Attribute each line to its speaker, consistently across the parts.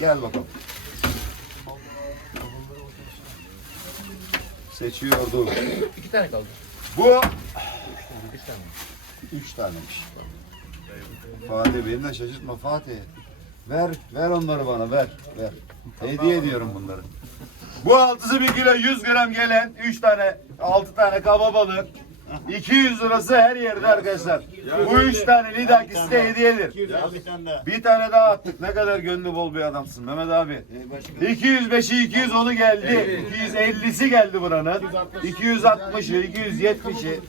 Speaker 1: Gel bakalım. Seçiyordum.
Speaker 2: İki tane kaldı.
Speaker 1: Bu
Speaker 2: Bir tane.
Speaker 1: üç taneymiş. Fatih beni de şaşırtma Fatih. Ver, ver onları bana ver, ver. Hediye ediyorum bunları. Bu altısı bir kilo 100 gram gelen 3 tane, 6 tane kaba balık. 200 lirası her yerde arkadaşlar. Bu üç tane lidakisi de hediyedir.
Speaker 3: Ya bir tane daha.
Speaker 1: Bir tane daha attık. Ne kadar gönlü bol bir adamsın Mehmet abi. 205'i 210'u geldi. 250'si geldi buranın. 260'ı, 270'i,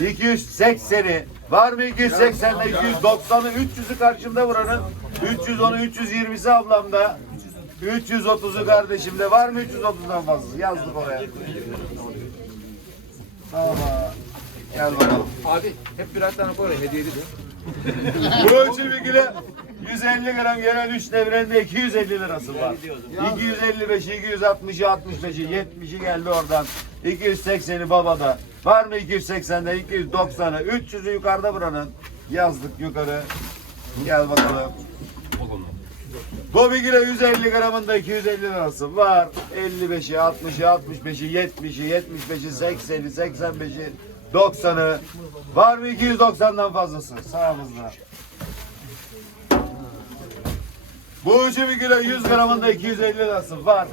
Speaker 1: 280'i. Var mı 280'de 290'ı, 300'ü karşımda buranın. 310'u, 320'si ablamda. 330'u kardeşimde. Var mı 330'dan fazlası? Yazdık oraya. Gel bakalım.
Speaker 2: Abi hep birer tane koy hediye ediyor.
Speaker 1: Bu ölçü bir kilo 150 gram gelen 3 devrende 250 lirası var. 255, 260, 65'i, 70'i geldi oradan. 280'i babada. Var mı 280'de 290'ı, 300'ü yukarıda buranın. Yazdık yukarı. Gel bakalım. Bu kilo 150 gramında 250 lirası var. 55'i, 60'ı, 65'i, 70'i, 75'i, 80'i, 85'i, 90'ı. Var mı 290'dan fazlası? Sağımızda. Bu üçü bir kilo 100 gramında 250 lirası var.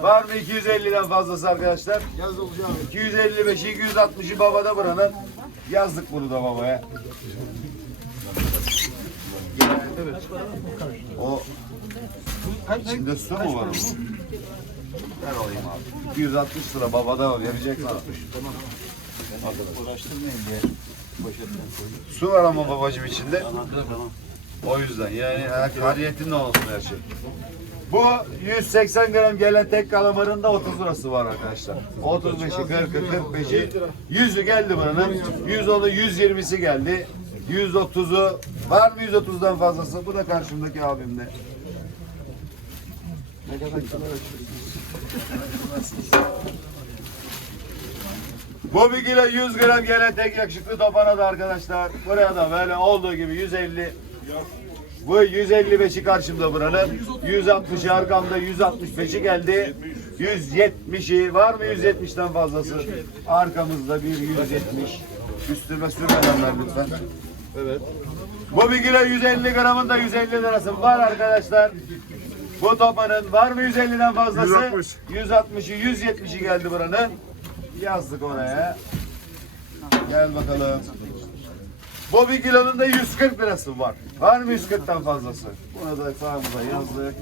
Speaker 1: Var mı 250'den fazlası arkadaşlar?
Speaker 3: Yaz olacağım.
Speaker 1: 255'i 260'ı babada buranın. Yazdık bunu da babaya. O içinde su mu var onun? Ver alayım abi. 260 lira babada verecek sana.
Speaker 3: Uğraştırmayın diye.
Speaker 1: Su var ama babacığım içinde.
Speaker 3: Tamam tamam.
Speaker 1: O yüzden yani hariyetin ne olsun her şey. Bu 180 gram gelen tek kalamarın da 30 lirası var arkadaşlar. 35'i, 40'ı, 45'i, 100'ü geldi buranın. 110'u, 120'si geldi. 130'u var mı 130'dan fazlası? Bu da karşımdaki abimde. Ne kadar kilo Bu bir kilo 100 gram gelen tek yakışıklı topana da arkadaşlar. Buraya da böyle olduğu gibi 150 bu 155'i karşımda buranın. 160'ı arkamda 165'i geldi. 170'i var mı 170'ten fazlası? Arkamızda bir 170. Üstüme sürmeden ver lütfen.
Speaker 3: Evet.
Speaker 1: Bu bir kilo 150 gramın da 150 lirası var arkadaşlar. Bu topanın var mı 150'den fazlası? 160'ı 170'i geldi buranın. Yazdık oraya. Gel bakalım. Bu bir kilonun da 140 lirası var. Var mı 140'tan fazlası? Bunu da sağımıza yazdık.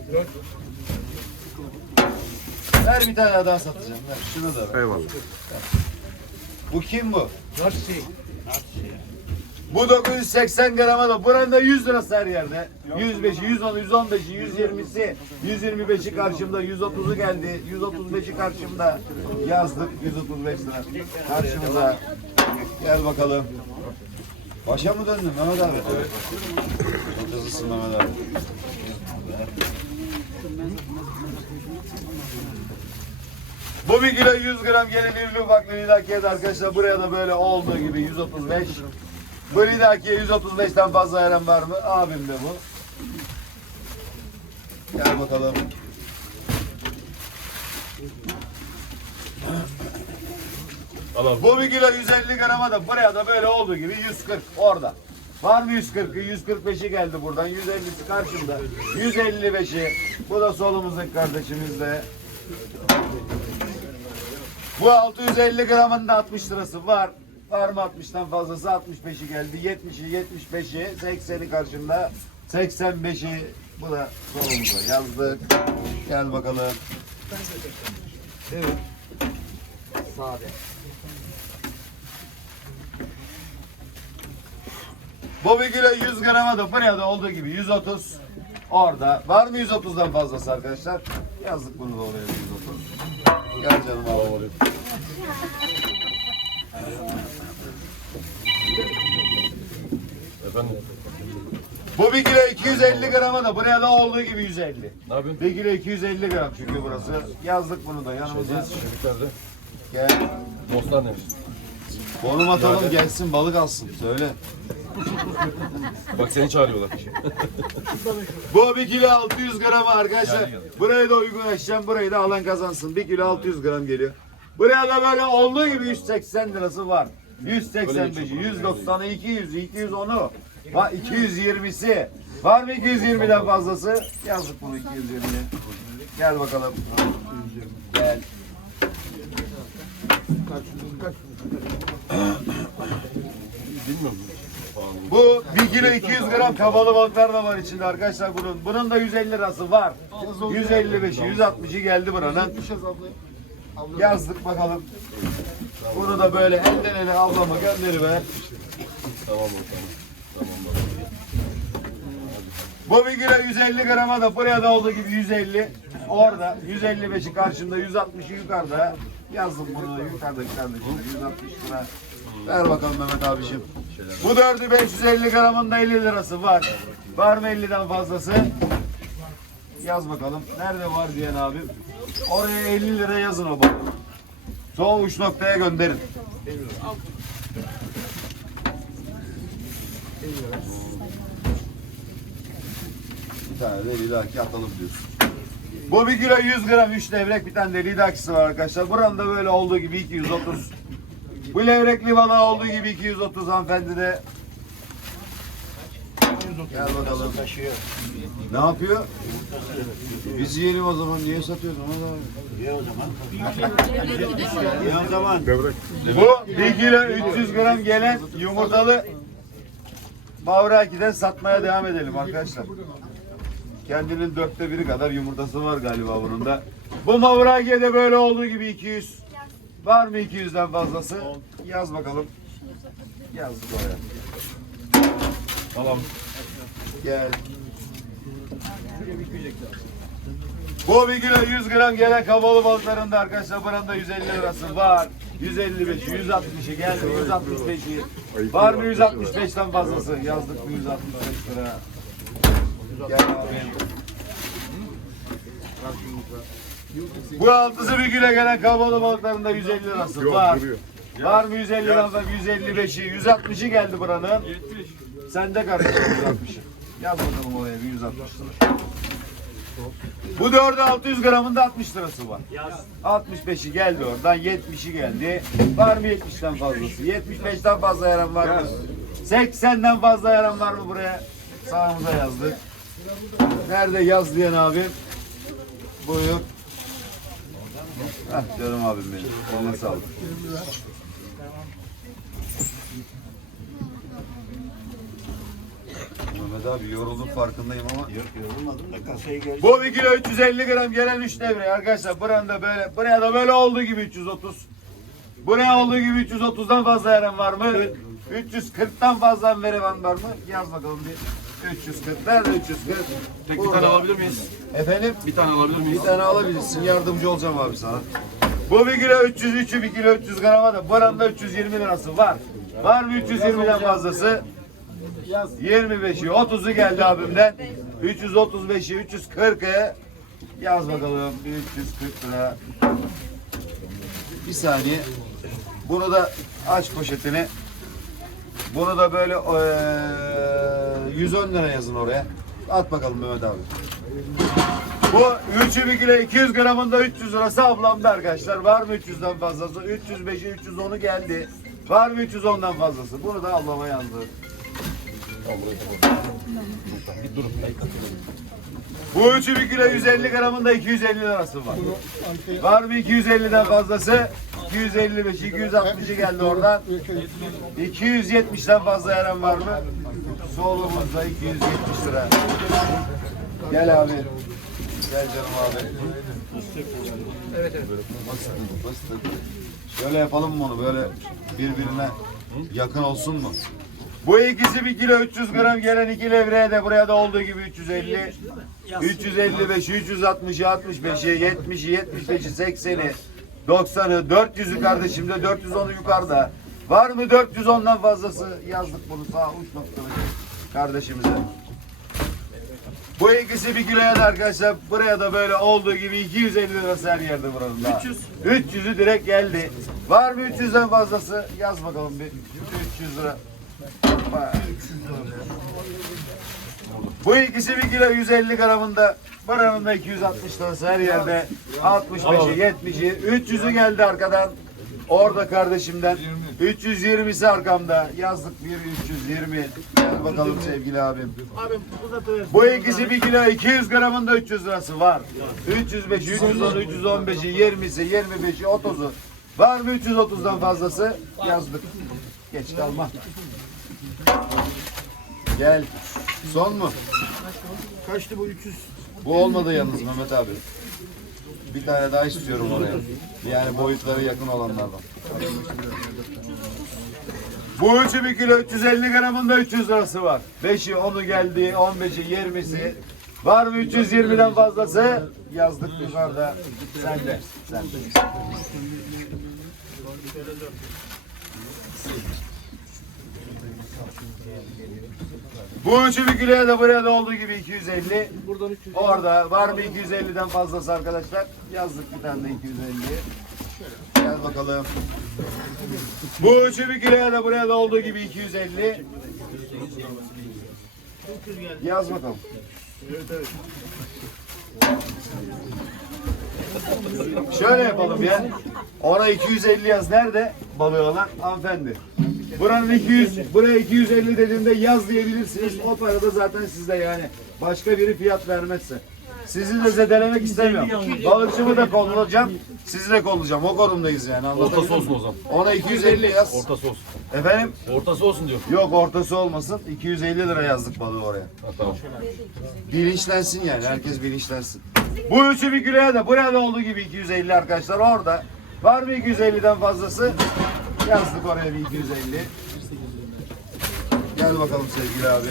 Speaker 1: Ver bir tane daha satacağım. Ver şunu da ver.
Speaker 4: Eyvallah.
Speaker 1: Bu kim bu?
Speaker 2: Nasıl şey?
Speaker 1: Bu 980 grama da buranın da 100 lirası her yerde. 105'i, 110'u, 115'i, 120'si, 125'i karşımda, 130'u geldi, 135'i karşımda. Yazdık 135 lira. Karşımıza. Gel bakalım. Başa mı döndün Mehmet abi? Evet. Hızlısın Mehmet abi. Bu bir kilo 100 gram gelen irli ufaklı lidakiye arkadaşlar buraya da böyle olduğu gibi 135. Bu lidakiye 135'ten fazla veren var mı? Abim de bu. Gel bakalım. Bu bir kilo 150 grama da buraya da böyle olduğu gibi 140 orada. Var mı 140'ı? 145'i geldi buradan. 150'si karşımda. 155'i. Bu da solumuzdaki kardeşimiz de. Bu 650 gramın da 60 lirası var. Var mı 60'tan fazlası? 65'i geldi. 70'i, 75'i, 80'i karşımda. 85'i bu da solumuza yazdık. Gel bakalım.
Speaker 2: Sade.
Speaker 1: Bu bir kilo 100 grama da buraya da olduğu gibi 130 orada. Var mı 130'dan fazlası arkadaşlar? Yazdık bunu da oraya 130. Gel canım abi.
Speaker 4: Efendim
Speaker 1: Bu bir kilo 250 grama da buraya da olduğu gibi 150.
Speaker 4: ne yapıyorsun?
Speaker 1: Bir kilo 250 gram çünkü burası. Yazdık bunu da yanımıza.
Speaker 4: Çocuklar da
Speaker 1: Gel.
Speaker 4: dostlar neymiş?
Speaker 1: Konum atalım gelsin balık alsın. Söyle.
Speaker 4: Bak seni çağırıyorlar.
Speaker 1: Bu 1 kilo 600 gram arkadaşlar. Burayı da uygunlaşacağım. Burayı da alan kazansın. 1 kilo 600 gram geliyor. Buraya da böyle olduğu gibi 180 lirası var. 185'i, 190'ı, 200'ü, 210'u, var 220'si. Var mı 220'den fazlası? Yazdık bunu 220'ye. Gel bakalım. Gel. Bu 1 kilo 200 gram kabalı balıklar da var içinde arkadaşlar bunun. Bunun da 150 lirası var. 155'i, 160'ı geldi buranın. Yazdık bakalım. Bunu da böyle elden ele ablama gönderiver.
Speaker 4: Tamam tamam.
Speaker 1: Bu bir kilo 150 grama da buraya da olduğu gibi 150. Orada 155'i karşında 160'ı yukarıda. Yazdım bunu yukarıdaki kardeşim 160 lira. Ver bakalım Mehmet abiciğim. Bu dördü 550 gramın da 50 lirası var. Var mı 50'den fazlası? Yaz bakalım. Nerede var diyen abim? Oraya 50 lira yazın o balığı. Son uç noktaya gönderin. Bir tane de lidaki atalım diyorsun. Bu bir kilo 100 gram 3 levrek bir tane de lidakisi var arkadaşlar. Buranın da böyle olduğu gibi 230. Bu levrekli balığı olduğu gibi 230 hanımefendi de. Gel bakalım. Ne yapıyor? Biz yiyelim o zaman. Niye satıyorsun? Ona da...
Speaker 3: Ye o zaman. Ye o zaman.
Speaker 1: Bu 1 kilo 300 gram gelen yumurtalı Mavraki'den satmaya devam edelim arkadaşlar. Kendinin dörtte biri kadar yumurtası var galiba bunun da. Bu Mavraki'ye de böyle olduğu gibi 200. Var mı 200'den fazlası? Yaz bakalım. Yazdık oraya.
Speaker 4: Tamam.
Speaker 1: Gel. Bu bir kilo 100 gram gelen kabalı balıklarında arkadaşlar buranın da 150 lirası var. 155'i, 160'ı geldi, 165'i. Var mı 165'ten fazlası? Yazdık mı 165 lira? Gel abi. Bu altısı bir kilo gelen kabalı balıklarında 150 lirası var. Var mı 150 lirası? 155'i, 160'ı geldi buranın. Sende kardeşim 160'ı. Yaz bakalım oraya bir 160 lira. Bu dördü 600 gramında 60 lirası var. 65'i geldi oradan, 70'i geldi. Var mı 70'ten fazlası? 75'ten fazla yaran var mı? 80'den fazla yaran var mı buraya? Sağımıza yazdık. Nerede yaz diyen abim? Buyur. Heh, canım abim benim. Eline sağlık. Mehmet abi yoruldum farkındayım ama.
Speaker 3: Yok yorulmadım da kasayı gel.
Speaker 1: Bu bir kilo 350 gram gelen 3 devre arkadaşlar. Buranın da böyle, buraya da böyle olduğu gibi 330. Buraya olduğu gibi 330'dan fazla yaran var mı? 340'tan fazla veren var mı? Yaz bakalım bir. 340. Nerede 340?
Speaker 4: Tek bir tane alabilir miyiz?
Speaker 1: Efendim?
Speaker 4: Bir tane alabilir miyiz?
Speaker 1: Bir tane alabilirsin. Yardımcı olacağım abi sana. Bu bir kilo 300, 3'ü bir kilo 300 grama da buranın da 320 lirası var. Var mı 320'den fazlası? 25'i, 30'u geldi abimden. 335'i, 340'ı yaz bakalım. 340 lira. Bir saniye. Bunu da aç poşetini. Bunu da böyle eee 110 lira yazın oraya. At bakalım Mehmet abi. Bu 3'ü bir kilo 200 gramında 300 lirası ablamda arkadaşlar. Var mı 300'den fazlası? 305'i 310'u geldi. Var mı 310'dan fazlası? Bunu da ablama yazdı. Bu üçü bir kilo 150 gramında 250 lirası var. Var mı 250'den fazlası? 255, 260'ı geldi oradan. 270'den fazla yaran var mı? Solumuzda 270 lira. Gel abi. Gel canım abi.
Speaker 2: Evet evet.
Speaker 1: Fıstık. Şöyle yapalım mı onu böyle birbirine yakın olsun mu? Bu ikisi bir kilo 300 gram gelen iki levreye de buraya da olduğu gibi 350. 355, 360, 65'i, 70'i, 75'i, 80'i, 90'ı, 400'ü kardeşim de 410'u yukarıda. Var mı 410'dan fazlası? Yazdık bunu sağ uç noktalı kardeşimize. Bu ikisi bir kiloya da arkadaşlar buraya da böyle olduğu gibi 250 lirası her yerde buranın da. 300. 300'ü direkt geldi. Var mı 300'den fazlası? Yaz bakalım bir. 300 lira. Bu ikisi bir kilo 150 gramında. Buranın da 260 lirası her yerde. 65'i, 70'i, 300'ü geldi arkadan. Orada kardeşimden. 320'si arkamda. Yazdık bir 320. Gel bakalım sevgili abim. Bu ikisi bir kilo 200 gramında 300 lirası var. 305, 310, 315'i, 20'si, 25'i, 30'u. Var mı 330'dan fazlası? Yazdık. Geç kalma. Gel. Son mu?
Speaker 3: Kaçtı bu 300?
Speaker 1: Bu olmadı yalnız Mehmet abi. Bir tane daha istiyorum oraya. Yani boyutları yakın olanlardan. Bu üçü bir kilo 350 gramında 300 lirası var. 5'i 10'u geldi, 15'i 20'si. Var mı 320'den fazlası? Yazdık yukarıda. Sen de. De. Bu üçü bir kiloya da buraya da olduğu gibi 250.
Speaker 2: Buradan 300.
Speaker 1: Orada var mı 250'den fazlası arkadaşlar? Yazdık bir tane de 250. Gel bakalım. Bu üçü bir kiloya da buraya da olduğu gibi 250. Yaz bakalım. Şöyle yapalım ya. Ona 250 yaz. Nerede balığı olan? Hanımefendi. Buranın 200, buraya 250 dediğimde yaz diyebilirsiniz. O para da zaten sizde yani. Başka biri fiyat vermezse. Sizi de zedelemek istemiyorum. Balıkçımı da kollayacağım. Sizi de kollayacağım. O konumdayız yani.
Speaker 4: Ortası
Speaker 1: Anlatabildim
Speaker 4: olsun
Speaker 1: mi?
Speaker 4: o zaman.
Speaker 1: Ona 250 yaz.
Speaker 4: Ortası olsun.
Speaker 1: Efendim?
Speaker 4: Ortası olsun diyor.
Speaker 1: Yok ortası olmasın. 250 lira yazdık balığı oraya.
Speaker 4: Ha, tamam.
Speaker 1: Bilinçlensin yani. Herkes bilinçlensin. Bu üçü bir kiloya da buraya da olduğu gibi 250 arkadaşlar orada. Var mı 250'den fazlası? Yazdık oraya bir 250. Gel bakalım sevgili abi.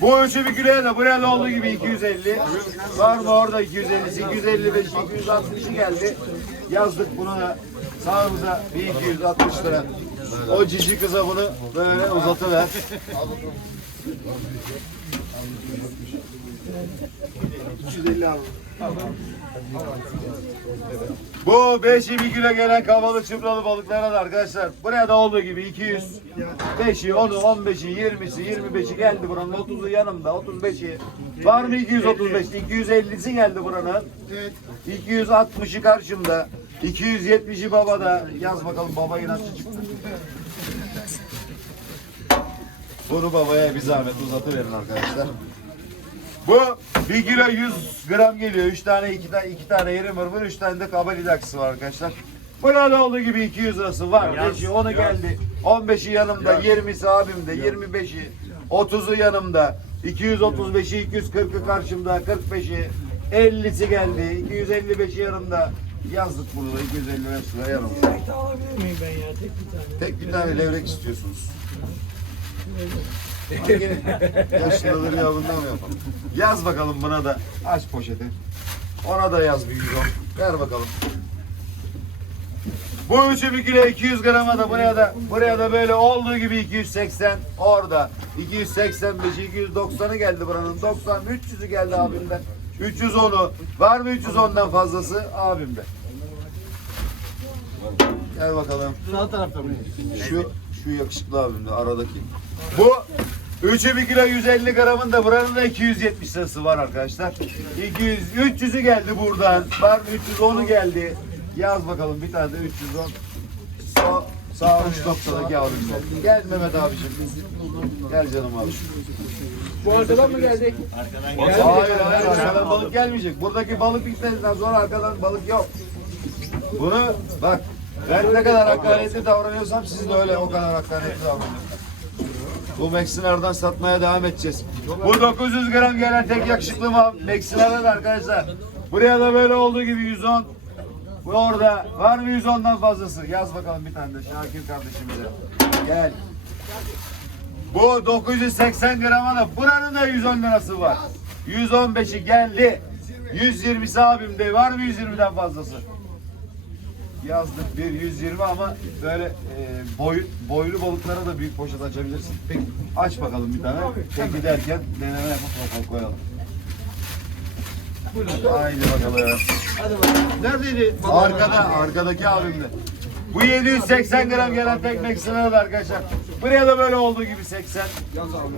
Speaker 1: Bu üçü bir kiloya da buraya da olduğu gibi 250. Var mı orada 250'si, 255, 260'ı geldi. Yazdık bunu da sağımıza bir 260 lira. O cici kıza bunu böyle uzatıver. Bu 5'i bir kilo gelen kavalı çıbralı balıklara da arkadaşlar buraya da olduğu gibi 200 5'i 10'u 15'i 20'si 25'i geldi buranın 30'u yanımda 35'i var mı 235 250'si geldi buranın.
Speaker 3: Evet.
Speaker 1: 260'ı karşımda 270'i babada. Yaz bakalım baba inatçı çıktı. Bunu babaya bir zahmet uzatıverin arkadaşlar bu 1 kilo 100 gram geliyor. 3 tane 2 tane 2 tane yeri mırmır, 3 tane de kabali daksı var arkadaşlar. Burada olduğu gibi 200 lirası var. 5'i 10'u geldi. 15'i yanımda, 20'si abimde, 25'i, 30'u yanımda, 235'i, 240'ı karşımda, 45'i, 50'si geldi, 255'i yanımda. Yazdık bunu da 255 lira yanımda.
Speaker 2: alabilir miyim ben ya? Tek bir tane.
Speaker 1: Tek bir tane levrek istiyorsunuz. Yaşlıları yavrudan mı yapalım? Yaz bakalım buna da. Aç poşeti. Ona da yaz bir 110. Ver bakalım. Bu üçü bir kilo 200 grama da buraya da buraya da böyle olduğu gibi 280 orada 285 290'ı geldi buranın 90 300'ü geldi abimden 310'u var mı 310'dan fazlası abimde gel bakalım
Speaker 2: Sağ tarafta mı?
Speaker 1: şu şu yakışıklı abimde aradaki. Bu 3'ü 1 kilo 150 gramın da buranın da 270 lirası var arkadaşlar. 200 300'ü geldi buradan. Var mı 310'u geldi. Yaz bakalım bir tane de 310. Sağ, sağ uç noktadaki abimde. Gel Mehmet abiciğim. Gel canım abi.
Speaker 2: Bu arkadan mı geldik?
Speaker 1: Hayır hayır arkadan balık gelmeyecek. Buradaki balık bitmesinden sonra arkadan balık yok. Bunu bak ben ne kadar hakaretli davranıyorsam siz de öyle o kadar hakaretli davranın. Bu Meksinar'dan satmaya devam edeceğiz. Bu 900 gram gelen tek yakışıklı Meksinar'dan arkadaşlar. Buraya da böyle olduğu gibi 110. Bu orada var mı 110'dan fazlası? Yaz bakalım bir tane de Şakir kardeşimize. Gel. Bu 980 grama da buranın da 110 lirası var. 115'i geldi. 120'si abimde var mı 120'den fazlası? Yazdık bir 120 ama böyle e, boy, boylu balıklara da büyük poşet açabilirsin. Peki. Aç bakalım bir tane. Tek giderken deneme yapıp koyalım. Haydi bakalım.
Speaker 2: Hadi bakalım.
Speaker 3: Neredeydi?
Speaker 1: Arkada, arkadaki abimde. Bu 780 gram gelen tek Meksikalı arkadaşlar. Buraya da böyle olduğu gibi 80.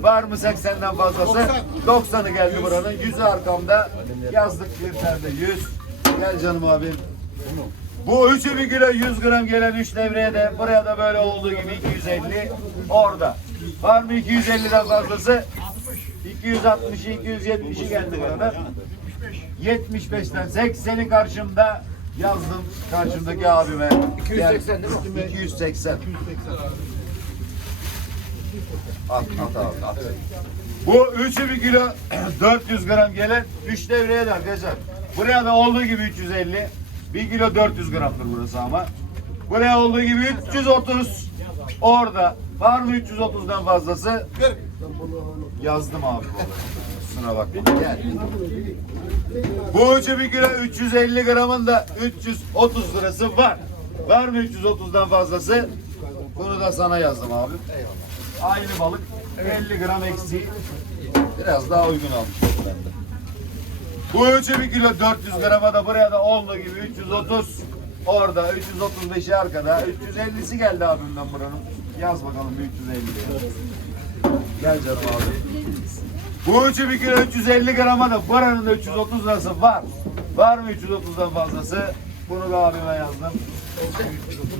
Speaker 1: Var mı 80'den fazlası? 90'ı geldi buranın. 100'ü arkamda. Yazdık bir tane de 100. Gel canım abim. Bu üçü bir kilo 100 gram gelen 3 devreye de buraya da böyle olduğu gibi 250 orada. Var mı 250'den fazlası? 260 270'i geldi bana. 75'ten 80'i karşımda yazdım karşımdaki abime.
Speaker 2: 280 değil mi?
Speaker 1: 280. At, at abi, at. Bu üçü bir kilo 400 gram gelen 3 devreye de arkadaşlar. Buraya da olduğu gibi 350. 1 kilo 400 gramdır burası ama. Buraya olduğu gibi 330. Orada var mı 330'dan fazlası? Yazdım abi. Kusura bakma. Gel. Bu üçü bir kilo 350 gramın da 330 lirası var. Var mı 330'dan fazlası? Bunu da sana yazdım abi. Aynı balık 50 gram eksiği. Biraz daha uygun almış oldum ben de. Bu üçü bir kilo 400 grama da buraya da olduğu gibi 330. Orada 335'i arkada. 350'si geldi abimden buranın. Yaz bakalım bir 350 diye. Gel canım abi. Bu üçü bir kilo 350 grama da buranın da 330 lirası var. Var mı 330'dan fazlası? Bunu da abime yazdım.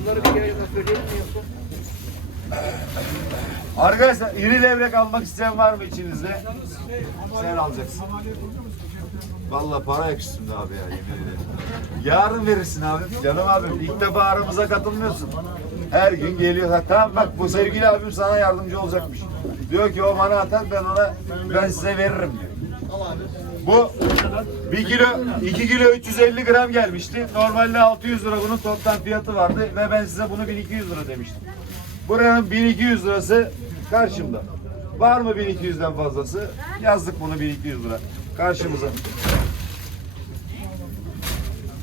Speaker 2: Bunları bir kere söyleyelim mi yoksa?
Speaker 1: Arkadaşlar iri levrek almak isteyen var mı içinizde? Sen alacaksın. Vallahi para yakışsın abi ya yemin ederim. Yarın verirsin abi. Canım abim ilk defa aramıza katılmıyorsun. Her gün geliyor. Ha, tamam bak bu sevgili abim sana yardımcı olacakmış. Diyor ki o bana atar ben ona ben size veririm diyor. Bu 1 kilo 2 kilo 350 gram gelmişti. Normalde 600 lira bunun toptan fiyatı vardı ve ben size bunu 1200 lira demiştim. Buranın 1200 lirası karşımda. Var mı 1200'den fazlası? Yazdık bunu 1200 lira. Karşımıza.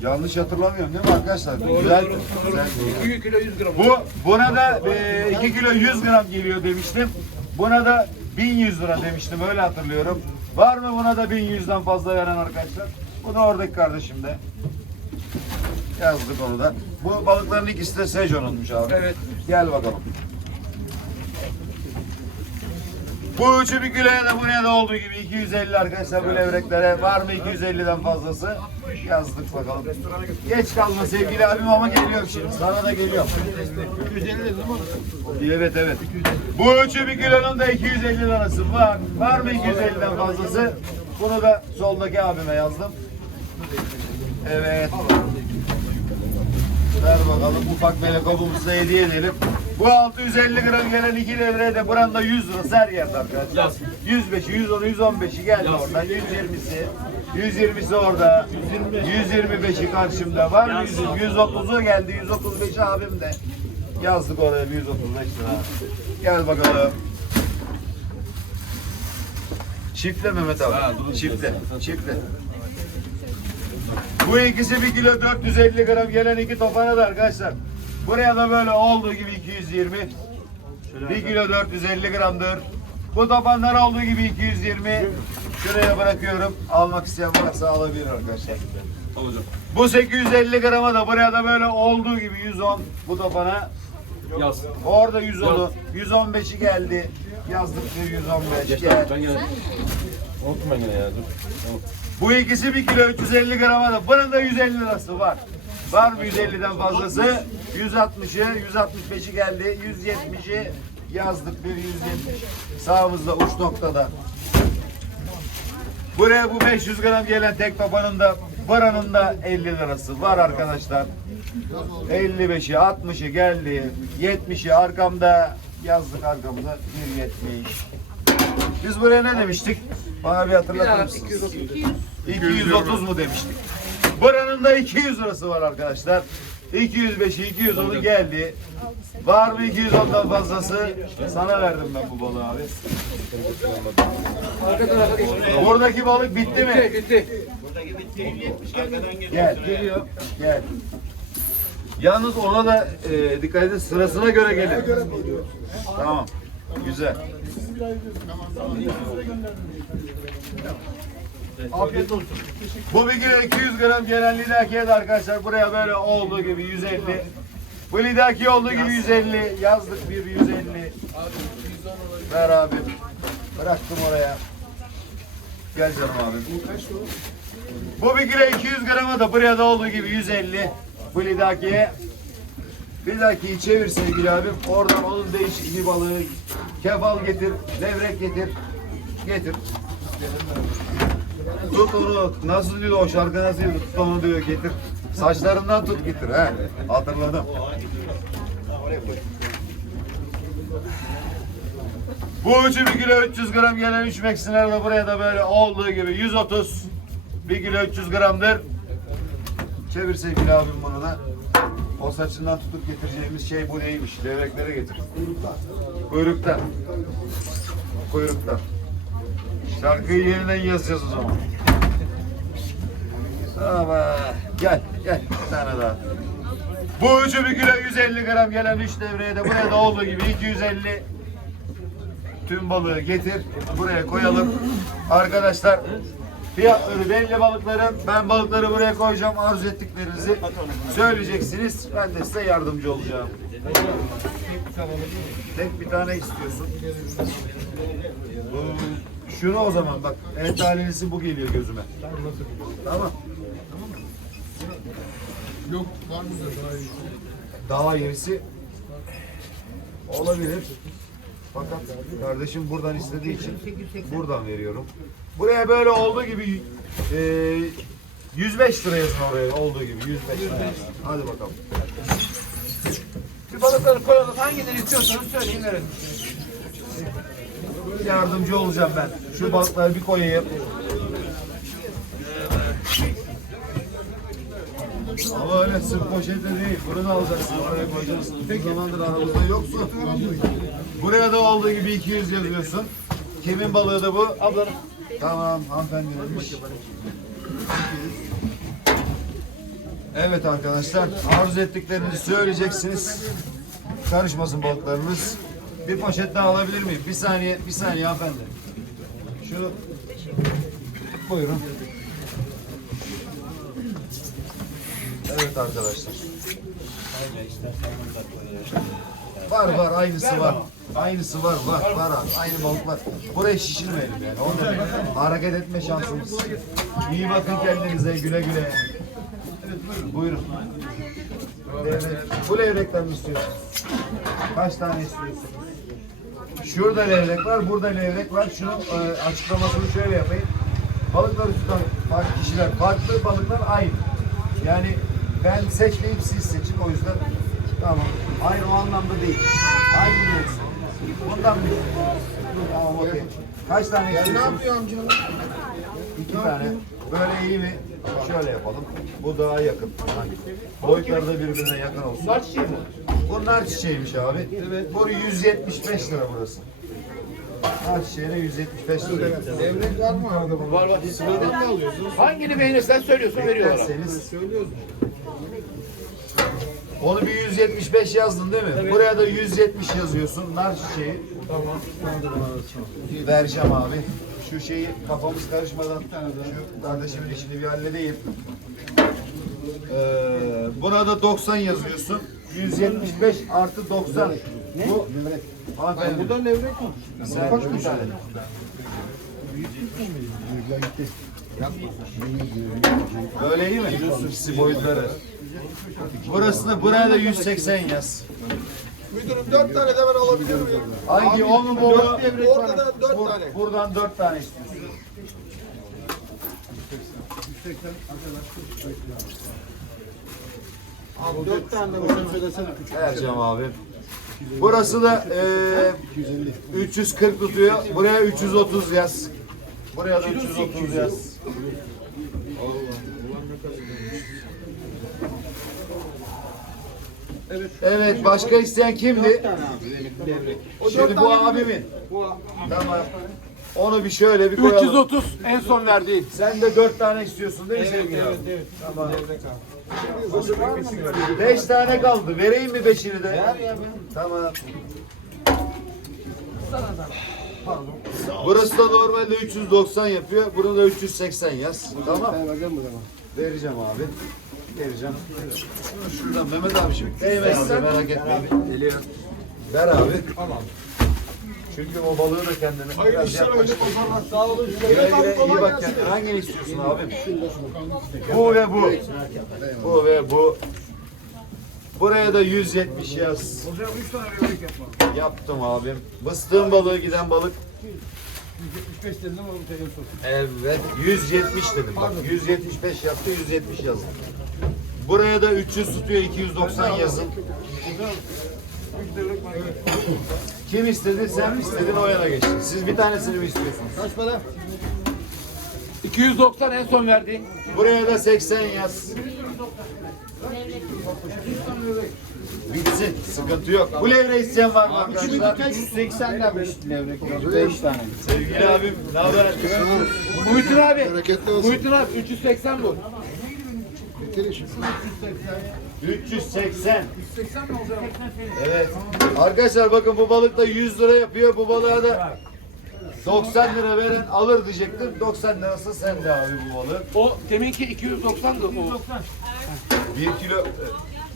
Speaker 1: Yanlış hatırlamıyorum değil mi arkadaşlar? Güzel. güzel.
Speaker 2: 2 kilo 100 gram.
Speaker 1: Bu buna da 2 kilo 100 gram geliyor demiştim. Buna da 1100 lira demiştim öyle hatırlıyorum. Var mı buna da 1100'den fazla veren arkadaşlar? Bu da oradaki kardeşim de. Yazdık onu da. Bu balıkların ikisi de sejonunmuş abi.
Speaker 2: Evet.
Speaker 1: Gel bakalım. Bu üçü bir kiloya da buraya da olduğu gibi 250 arkadaşlar bu levreklere. Var mı 250'den fazlası? Yazdık bakalım. Geç kalma sevgili abim ama geliyor şimdi. Sana da geliyor. 250 Evet evet. Bu üçü bir kilonun da 250 lirası var. Var mı 250'den fazlası? Bunu da soldaki abime yazdım. Evet. Ver bakalım ufak böyle kabımızı hediye edelim. Bu 650 gram gelen iki levreye de buranda 100 lira her yerde arkadaşlar. 105'i, 110'u, 115'i geldi oradan. 120'si, 120'si orada. 125'i karşımda var mı? 130'u geldi. 135'i abim de. Yazdık oraya 135 lira. Gel bakalım. Çiftle Mehmet abi. Çiftle. Çiftle. Bu ikisi 1 kilo 450 gram gelen iki topana da arkadaşlar. Buraya da böyle olduğu gibi 220. 1 kilo 450 gramdır. Bu topanlar olduğu gibi 220. Şuraya bırakıyorum. Almak isteyen varsa alabilir arkadaşlar.
Speaker 4: Alacağım.
Speaker 1: Bu 850 grama da buraya da böyle olduğu gibi 110 bu topana.
Speaker 4: Yaz.
Speaker 1: Orada 110'u. 115'i geldi. Yazdık bir 115 gel.
Speaker 4: Ben gene ya. Dur.
Speaker 1: Bu ikisi 1 kilo 350 grama da. Bunun da 150 lirası var. Var mı 150'den fazlası? 160'ı, 165'i geldi. 170'i yazdık bir 170. Sağımızda uç noktada. Buraya bu 500 gram gelen tek tapanın da buranın da 50 lirası var arkadaşlar. 55'i 60'ı geldi. 70'i arkamda yazdık arkamıza 170. Biz buraya ne demiştik? Bana bir hatırlatır mısınız?
Speaker 2: 230.
Speaker 1: 230 mu demiştik? Buranın da 200 lirası var arkadaşlar. 205'i 210'u geldi. Var mı 210'dan fazlası? Sana verdim ben bu balığı abi. Buradaki balık bitti mi?
Speaker 2: Bitti.
Speaker 1: Gel. Geliyor. Gel. Yalnız ona da e, dikkat edin sırasına göre gelir. Tamam. Güzel. Afiyet olsun. Bu bir kilo 200 gram gelen lidakiye de arkadaşlar buraya böyle olduğu gibi 150. Bu lidaki olduğu gibi 150. Yazdık bir 150. Ver abi. Bıraktım oraya. Gel canım abi. Bu bir kilo 200 grama da buraya da olduğu gibi 150. Bu lidakiye. Lidakiyi çevir sevgili abim. Oradan onun değişik bir balığı. Kefal getir, levrek getir. Getir. Tut onu. Nasıl diyor o şarkı nasıl diyor? Tut onu diyor getir. Saçlarından tut getir. He. Hatırladım. Bu üçü bir kilo 300 gram gelen üç meksiler de buraya da böyle olduğu gibi 130 bir kilo 300 gramdır. Çevir sevgili abim bunu da. O saçından tutup getireceğimiz şey bu neymiş? Levrekleri getir. Kuyruktan. Kuyruktan. Şarkıyı yeniden yazacağız o zaman. Ama gel gel bir tane daha. Bu üçü bir kilo 150 gram gelen üç devreye de buraya da olduğu gibi 250 tüm balığı getir buraya koyalım. Arkadaşlar fiyatları belli balıkların ben balıkları buraya koyacağım arzu ettiklerinizi söyleyeceksiniz ben de size yardımcı olacağım. Tek bir tane istiyorsun. Bu- Şunu o zaman bak en tanesi bu geliyor gözüme. Tamam.
Speaker 5: Yok var mı daha iyi?
Speaker 1: Daha iyisi olabilir. Fakat kardeşim buradan istediği için buradan veriyorum. Buraya böyle olduğu gibi e, 105 lira yazın oraya olduğu gibi 105 lira. Hadi bakalım.
Speaker 2: Şu balıkları koyalım. Hangileri istiyorsanız söyleyin verelim.
Speaker 1: Yardımcı olacağım ben. Şu balıkları bir koyayım. Ama öyle sırt poşette değil. Bunu da alacaksın. Oraya koyacaksın. Uzun zamandır aramızda yoksun. Buraya da olduğu gibi 200 yazıyorsun. Kimin balığı da bu? Ablanın. Tamam hanımefendiymiş. Evet arkadaşlar arzu ettiklerinizi söyleyeceksiniz. Karışmasın balıklarınız. Bir poşet daha alabilir miyim? Bir saniye, bir saniye hanımefendi. Şu buyurun. Evet arkadaşlar. Var var aynısı var. Aynısı var var var abi. Aynı balık var. Burayı şişirmeyelim yani. O demek. Hareket etme şansımız. İyi bakın kendinize güle güle. Buyurun. Levrek. Bu levrekten mi istiyorsun? Kaç tane istiyorsun? Şurada levrek var, burada levrek var. Şunun e, açıklamasını şöyle yapayım. Balıkları tutan farklı kişiler, farklı balıklar aynı. Yani ben seçmeyip siz seçin o yüzden tamam. Aynı o anlamda değil. Aynı diyorsun. Bundan bir. Tamam okey. Kaç tane
Speaker 5: Ne
Speaker 1: istiyorsun?
Speaker 5: yapıyor amcalar?
Speaker 1: İki tane. Böyle iyi mi? Şöyle yapalım. Bu daha yakın. Boyutları da birbirine yakın olsun.
Speaker 2: Bunlar çiçeği mi?
Speaker 1: Bunlar çiçeğiymiş abi. Bu 175 lira burası. Nar çiçeğine 175 lira.
Speaker 5: Devrek var mı arada bana?
Speaker 2: Var var.
Speaker 5: Sıradan mı alıyorsunuz?
Speaker 2: Hangini beğenirsen söylüyorsun veriyorlar.
Speaker 1: Derseniz
Speaker 5: Söylüyoruz.
Speaker 1: onu bir 175 yazdın değil mi? Buraya da 170 yazıyorsun. Nar çiçeği. Tamam. Vereceğim abi. Şu şeyi kafamız karışmadan şu kardeşimin işini bir halledeyim. Ee, buna da 90 yazıyorsun. 175 artı 90. Bu Hanımefendi.
Speaker 5: Bu da levrek mi?
Speaker 1: Sen bir tane. Böyle iyi mi? İkisi boyutları. Burasını buraya da 180 yaz.
Speaker 5: Müdürüm dört tane de ben alabilir miyim?
Speaker 1: Hangi o mu bu mu?
Speaker 5: Orada da dört
Speaker 1: Bur-
Speaker 5: tane.
Speaker 1: buradan 4 tane istiyorsun.
Speaker 5: Abi dört tane de boşuna söylesene.
Speaker 1: Vereceğim abi. Burası da eee 340 tutuyor. Buraya 330 yaz. Buraya da 330 yaz. Evet, başka isteyen kimdi? Şimdi bu abimin. Tamam. Onu bir şöyle bir koyalım.
Speaker 2: 330 en son verdiğin.
Speaker 1: Sen de dört tane istiyorsun değil mi sevgili abi? Tamam. Beş tane kaldı. Vereyim mi beşini de? Ver ya Tamam. Burası da normalde 390 yapıyor. Bunu da 380 yaz. Tamam. Vereceğim abi. Vereceğim. Şuradan Mehmet abiciğim. Abi merak etmeyin. Geliyor. Ver abi. Çünkü o balığı da kendine
Speaker 5: Hayırlı
Speaker 1: biraz
Speaker 5: pazarlar. Sağ olun.
Speaker 1: Güle güle iyi bak kendine. Hangini istiyorsun abim? Bu ve bu. Bu ve bu. Buraya da 170 yaz. Yaptım abim. Bıstığın balığı giden balık.
Speaker 5: 75 dedim ama en son.
Speaker 1: Evet. 170 dedim bak. 175 yaptı 170 yazdım. Buraya da 300 tutuyor 290 yazın. Kim istedi sen mi istedin o yana geçti. Siz bir tanesini mi istiyorsunuz?
Speaker 5: Kaç para?
Speaker 2: 290 en son verdiğin.
Speaker 1: Buraya da 80 yaz. Bitsin. Sıkıntı yok. Bu levre isteyen var mı arkadaşlar?
Speaker 5: 180 demiş levrek. 5 tane.
Speaker 1: Sevgili abim ne haber?
Speaker 2: Muhittin abi. Muhittin abi 380 bu.
Speaker 5: Bitir işi.
Speaker 1: 380. Evet. Arkadaşlar bakın bu balık da 100 lira yapıyor. Bu balığa da 90 lira veren alır diyecektim. 90 lirası sende abi bu balık.
Speaker 2: O deminki 290'dı o.
Speaker 1: 1 kilo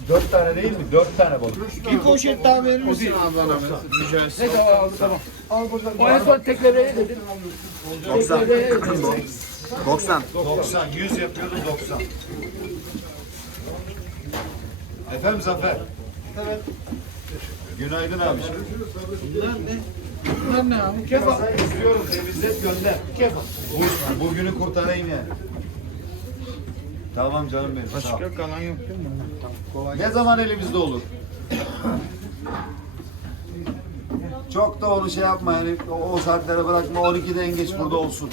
Speaker 1: 4 tane değil mi? 4 tane balık.
Speaker 5: Bir poşet daha verir misin bana?
Speaker 2: Neyse o aldı tamam. O en son tek levreye dedin. 90.
Speaker 3: 90.
Speaker 1: 90, 100 yapıyordu 90. Efendim Zafer. Evet. Günaydın abi.
Speaker 5: Bunlar ne abi?
Speaker 1: Kefa. istiyorum temizlet gönder. Kefa. Bu, bugünü kurtarayım yani. Tamam canım benim. Sağ ol.
Speaker 5: kalan yok değil mi? Kolay.
Speaker 1: Ne zaman elimizde olur? Çok da onu şey yapma yani o, o saatlere bırakma 12'de en geç burada olsun.